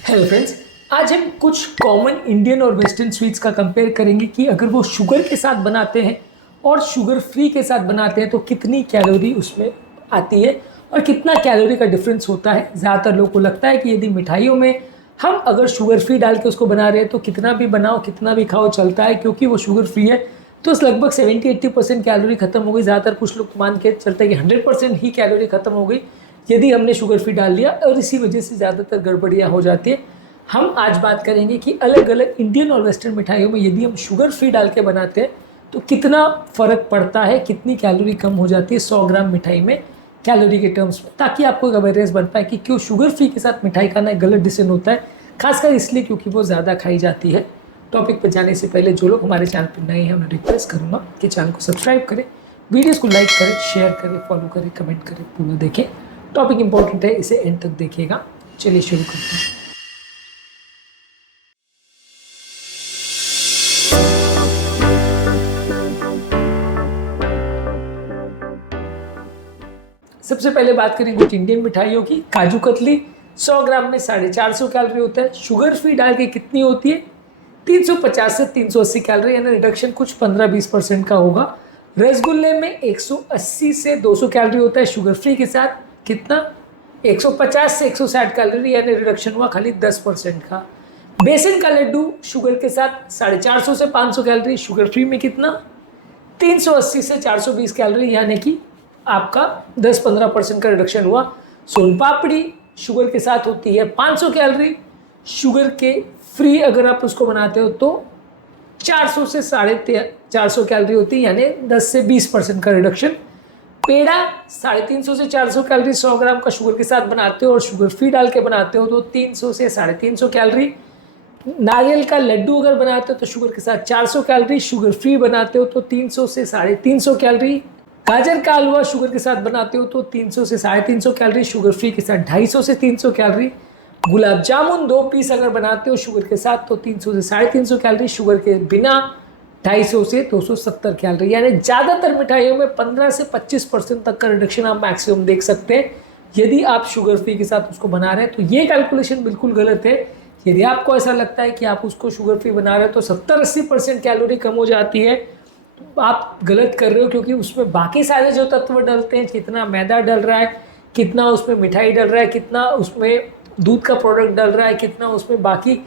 Hello friends. आज हम कुछ कॉमन इंडियन और वेस्टर्न स्वीट्स का कंपेयर करेंगे कि अगर वो शुगर के साथ बनाते हैं और शुगर फ्री के साथ बनाते हैं तो कितनी कैलोरी उसमें आती है और कितना कैलोरी का डिफरेंस होता है। ज़्यादातर लोगों को लगता है कि यदि मिठाइयों में हम अगर शुगर फ्री डाल के उसको बना रहे हैं तो कितना भी बनाओ कितना भी खाओ चलता है, क्योंकि वो शुगर फ्री है तो लगभग 70-80% कैलोरी खत्म हो गई। ज़्यादातर कुछ लोग मान के चलते हैं कि 100% ही कैलोरी खत्म हो गई यदि हमने शुगर फ्री डाल लिया, और इसी वजह से ज़्यादातर गड़बड़ियाँ हो जाती है। हम आज बात करेंगे कि अलग अलग इंडियन और वेस्टर्न मिठाइयों में यदि हम शुगर फ्री डाल के बनाते हैं तो कितना फ़र्क पड़ता है, कितनी कैलोरी कम हो जाती है 100 ग्राम मिठाई में कैलोरी के टर्म्स में, ताकि आपको एक अवेयरनेस बन पाए कि क्यों शुगर फ्री के साथ मिठाई खाना एक गलत डिसीजन होता है, खासकर इसलिए क्योंकि वो ज़्यादा खाई जाती है। टॉपिक पर जाने से पहले जो लोग हमारे चैनल पर नए हैं उन्हें रिक्वेस्ट करूँगा कि चैनल को सब्सक्राइब करें, वीडियोस को लाइक करें, शेयर करें, फॉलो करें, कमेंट करें, पूरा देखें। टॉपिक इंपॉर्टेंट है, इसे एंड तक देखिएगा। चलिए शुरू करते हैं। सबसे पहले बात करें कुछ इंडियन मिठाइयों की। काजू कतली 100 ग्राम में 450 कैलोरी होता है। शुगर फ्री डाल के कितनी होती है? 350 से 380 कैलोरी, यानी रिडक्शन कुछ 15-20% का होगा। रसगुल्ले में 180 से 200 कैलोरी होता है शुगर फ्री के साथ। कितना? 150 से 160 कैलोरी, यानी रिडक्शन हुआ खाली 10% का। बेसन का लड्डू शुगर के साथ 450 से 500 कैलोरी, शुगर फ्री में कितना? 380 से 420 कैलोरी, यानी कि आपका 10-15% का रिडक्शन हुआ। सोन पापड़ी शुगर के साथ होती है 500 कैलोरी, शुगर के फ्री अगर आप उसको बनाते हो तो 400 से 450 कैलोरी होती है, यानी 10 से 20% का रिडक्शन। पेड़ा 350 से 400 कैलोरी 100 ग्राम का शुगर के साथ बनाते हो और शुगर फ्री डाल के बनाते हो तो 300 से 350 कैलोरी। नारियल का लड्डू अगर बनाते हो तो शुगर के साथ 400 कैलोरी, शुगर फ्री बनाते हो तो 300 से 350 कैलोरी। गाजर का हलवा शुगर के साथ बनाते हो तो 300 से 350 कैलोरी, शुगर फ्री के साथ 250 से 300 कैलोरी। गुलाब जामुन 2 पीस अगर बनाते हो शुगर के साथ तो 300 से 350 कैलोरी, शुगर के बिना 250 से 270 कैलोरी। यानी ज़्यादातर मिठाइयों में 15 से 25% तक का रिडक्शन आप मैक्सिमम देख सकते हैं यदि आप शुगर फ्री के साथ उसको बना रहे हैं। तो ये कैलकुलेशन बिल्कुल गलत है। यदि आपको ऐसा लगता है कि आप उसको शुगर फ्री बना रहे हैं तो 70-80% कैलोरी कम हो जाती है, तो आप गलत कर रहे हो, क्योंकि उसमें बाकी सारे जो तत्व डलते हैं, कितना मैदा डल रहा है, कितना उसमें मिठाई डल रहा है, कितना उसमें दूध का प्रोडक्ट डल रहा है, कितना उसमें बाकी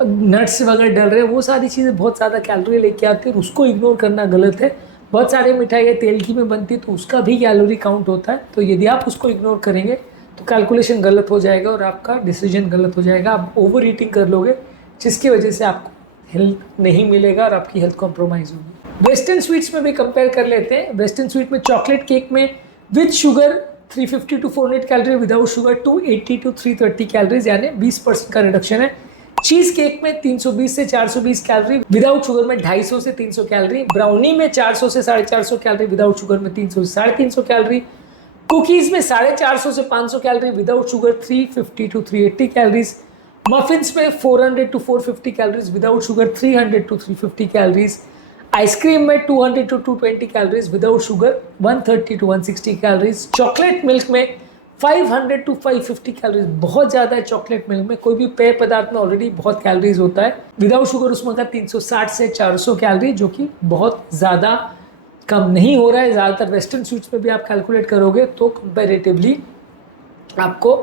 नट्स वगैरह डल रहे हैं, वो सारी चीज़ें बहुत ज़्यादा कैलोरी लेके आती है और उसको इग्नोर करना गलत है। बहुत सारी मिठाइयाँ तेल की में बनती है तो उसका भी कैलोरी काउंट होता है। तो यदि आप उसको इग्नोर करेंगे तो कैलकुलेशन गलत हो जाएगा और आपका डिसीजन गलत हो जाएगा। आप ओवर ईटिंग कर लोगे जिसकी वजह से आपको हेल्थ नहीं मिलेगा और आपकी हेल्थ कॉम्प्रोमाइज़ होगी। वेस्टर्न स्वीट्स में भी कंपेयर कर लेते हैं। वेस्टर्न स्वीट में चॉकलेट केक में with sugar 350 to 400 calorie, without sugar 280 to 330 calories, यानी 20% का रिडक्शन है। चीज केक में 320 से 420 कैलोरी, विदाउट शुगर में 250 से 300 कैलोरी। ब्राउनी में 400 से 450 कैलोरी, विदाउट शुगर में 300 से 350 कैलोरी। कुकीज में 450 से 500 calorie, without sugar 350 to 380 calories. Muffins में 400 to 450 calories, without sugar 300 to 350 calories. Ice cream में 200 to 220 calories, without sugar 130 to 160 calories. Chocolate milk में 500 to 550 कैलोरीज, बहुत ज़्यादा है चॉकलेट मिल्क में। कोई भी पेय पदार्थ में ऑलरेडी बहुत कैलोरीज होता है। विदाउट शुगर उसमें का 360 से 400 कैलोरी, जो कि बहुत ज़्यादा कम नहीं हो रहा है। ज़्यादातर वेस्टर्न स्वीट्स में भी आप कैलकुलेट करोगे तो कंपेरेटिवली आपको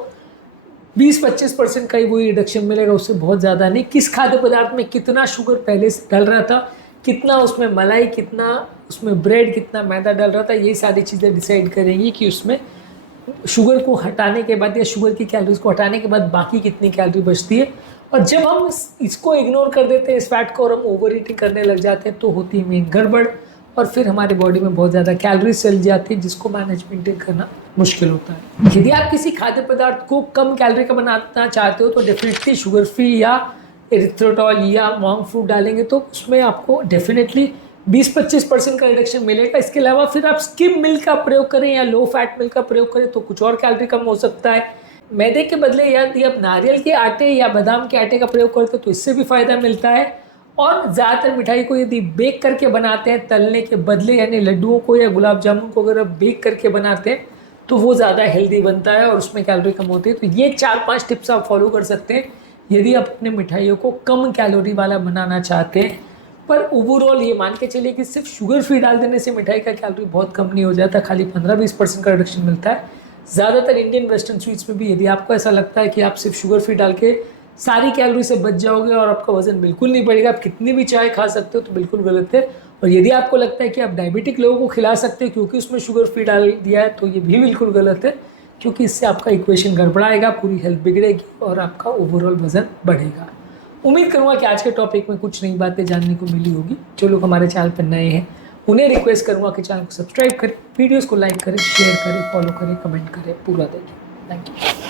20-25% का ही वही रिडक्शन मिलेगा, उससे बहुत ज़्यादा नहीं। किस खाद्य पदार्थ में कितना शुगर पहले से डल रहा था, कितना उसमें मलाई, कितना उसमें ब्रेड, कितना मैदा डल रहा था, ये सारी चीज़ें डिसाइड करेंगी कि उसमें शुगर को हटाने के बाद या शुगर की कैलोरीज को हटाने के बाद बाकी कितनी कैलोरी बचती है। और जब हम इसको इग्नोर कर देते हैं इस फैट को और हम ओवर ईटिंग करने लग जाते हैं तो होती है मेन गड़बड़ और फिर हमारी बॉडी में बहुत ज़्यादा कैलोरीज चल जाती है जिसको मैनेज मेंटेन करना मुश्किल होता है। यदि आप किसी खाद्य पदार्थ को कम कैलोरी का बनाना चाहते हो तो डेफिनेटली शुगर फ्री या एरिथ्रोटॉल या मॉन्क फ्रूट डालेंगे तो उसमें आपको डेफिनेटली 20-25% का रिडक्शन मिलेगा। इसके अलावा फिर आप स्किम मिल्क का प्रयोग करें या लो फैट मिल्क का प्रयोग करें तो कुछ और कैलोरी कम हो सकता है। मैदे के बदले यदि आप नारियल के आटे या बादाम के आटे का प्रयोग करते हो तो इससे भी फ़ायदा मिलता है। और ज़्यादातर मिठाई को यदि बेक करके बनाते हैं तलने के बदले, यानी लड्डुओं को या गुलाब जामुन को अगर आप बेक करके बनाते हैं तो वो ज़्यादा हेल्दी बनता है और उसमें कैलोरी कम होती है। तो ये 4-5 टिप्स आप फॉलो कर सकते हैं यदि आप अपने मिठाइयों को कम कैलोरी वाला बनाना चाहते हैं, पर ओवरऑल ये मान के चलिए कि सिर्फ शुगर फ्री डाल देने से मिठाई का कैलोरी बहुत कम नहीं हो जाता, खाली 15-20% का रिडक्शन मिलता है। ज़्यादातर इंडियन वेस्टर्न स्वीट्स में भी यदि आपको ऐसा लगता है कि आप सिर्फ शुगर फ्री डाल के सारी कैलोरी से बच जाओगे और आपका वजन बिल्कुल नहीं बढ़ेगा, आप कितनी भी चाय खा सकते हो, तो बिल्कुल गलत है। और यदि आपको लगता है कि आप डायबिटिक लोगों को खिला सकते हो क्योंकि उसमें शुगर फ्री डाल दिया है, तो ये भी बिल्कुल गलत है, क्योंकि इससे आपका इक्वेशन गड़बड़ाएगा, पूरी हेल्थ बिगड़ेगी और आपका ओवरऑल वजन बढ़ेगा। उम्मीद करूँगा कि आज के टॉपिक में कुछ नई बातें जानने को मिली होगी। जो लोग हमारे चैनल पर नए हैं उन्हें रिक्वेस्ट करूँगा कि चैनल को सब्सक्राइब करें, वीडियोज़ को लाइक करें, शेयर करें, फॉलो करें, कमेंट करें, पूरा देखें। Thank you.